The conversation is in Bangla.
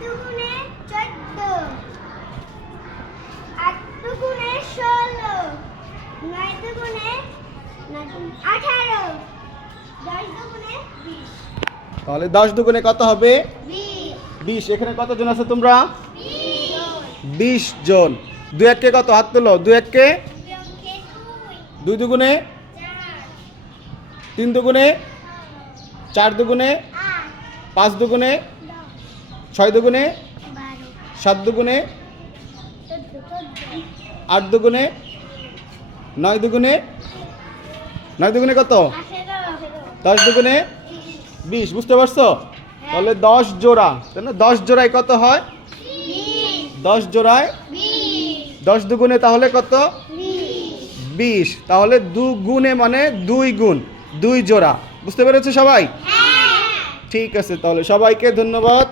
দশ তাহলে দশ দুগুণে কত হবে? বিশ। এখানে কতজন আছে তোমরা? বিশ। জন। দু এককে কত? হাত তুলো। দু এককে দুই। দুগুণে? তিন দুগুণে? চার দুগুণে? পাঁচ দুগুণে? ছয় দুগুণে সাত দুগুণে আট দুগুণে নয় দুগুণে নয় দুগুণে কত? দশ দুগুণে বিশ বুঝতে পারছ? তাহলে দশ জোড়া তাই না? দশ জোড়ায় কত হয়? দশ জোড়ায় দশ দুগুণে তাহলে কত? বিশ। বিশ। তাহলে দু গুণে মানে দুই গুণ দুই জোড়া। বুঝতে পেরেছ সবাই? হ্যাঁ। ঠিক আছে তাহলে সবাইকে ধন্যবাদ।